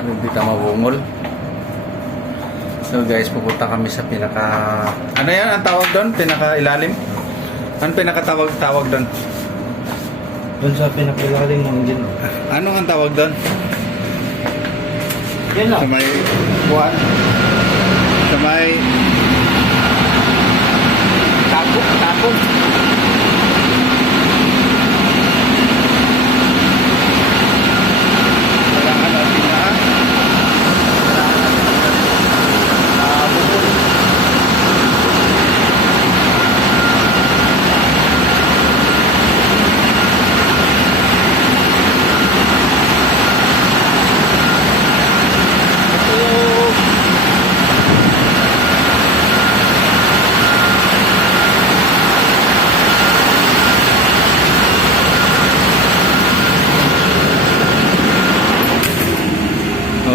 hindi ka mabungol. So guys, pupunta kami sa pinaka... Ano yan ang tawag doon? Pinaka ilalim? Ano pinakatawag doon? Doon sa pinakailalim ng engine. Ano ang tawag doon? Yan lang. Sa may... Buwan? Sa may... Takog. Kailangan natin na... bukol.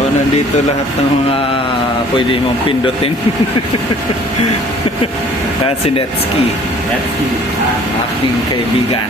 Nandito lahat ng mga pwede mong pindutin. Yan si Netsky. Netsky, aking kaibigan.